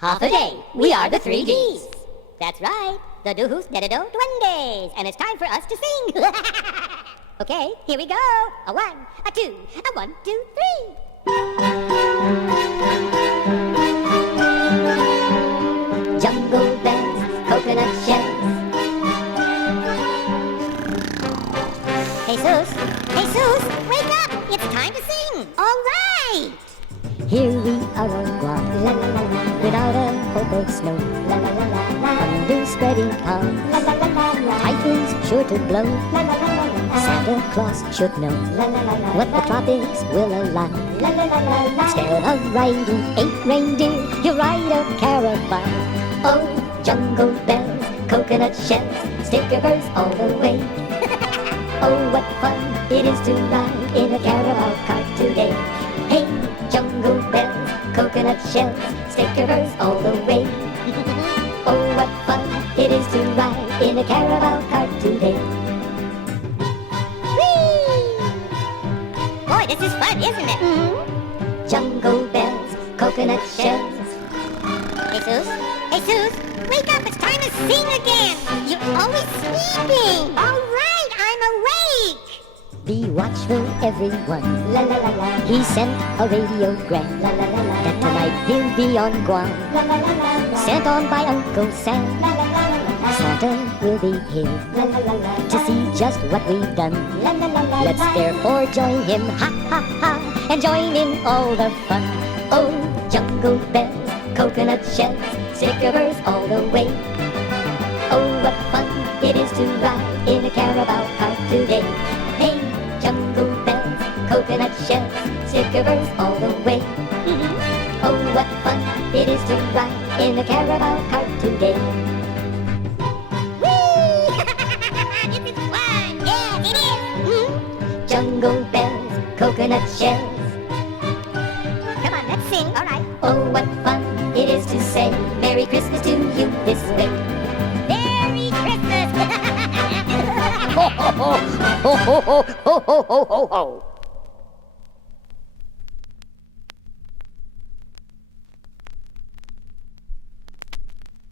Half a day, we are the 3Ds. That's right, the Duhus Dedo Duendes, and it's time for us to sing. Okay, here we go. A 1, a 2, a 1, 2, 3. Jungle bells, coconut shells. Jesus, wake up! It's time to sing. All right. Here we are on Guam, la la la la, without a hope of snow, la la la la la, under spreading calms, la la la la la, typhoons sure to blow, la la la la la, Santa Claus should know, la la la la, what the tropics will allow, la la la la la. Instead of riding 8 reindeer, you ride a caravan. Oh, jungle bells, coconut shells, stickers all the way. Oh, what fun it is to ride in a caravan cart today. Hey, jungle bells, coconut shells, stickers all the way. Oh, what fun it is to ride in a caravan cart today. Whee! Boy, this is fun, isn't it? Mm-hmm. Jungle bells, coconut shells. Jesus, wake up, it's time to sing again. You're always sleeping. All right, I'm awake. Be watchful, everyone. La la la la. He sent a radiogram. La la la la. That tonight he'll be on Guam. La la la la. Sent on by Uncle Sam. La la la la. Santa will be here. La la la la. To see just what we've done. La la la la. Let's therefore join him, ha ha ha, and join in all the fun. Oh, jungle bells, coconut shells, stickers all the way. Oh, what fun it is to ride in a caravan cart today. Hey, jungle bells, coconut shells, stickers all the way. Mm-hmm. Oh, what fun it is to ride in a caravan cart today. Whee! This is fun! Yes, it is! Mm-hmm. Jungle bells, coconut shells. Come on, let's sing. All right. Oh, what fun it is to say Merry Christmas to you this way. Merry Christmas! Ho, ho, ho, ho, ho, ho, ho, ho, ho, ho.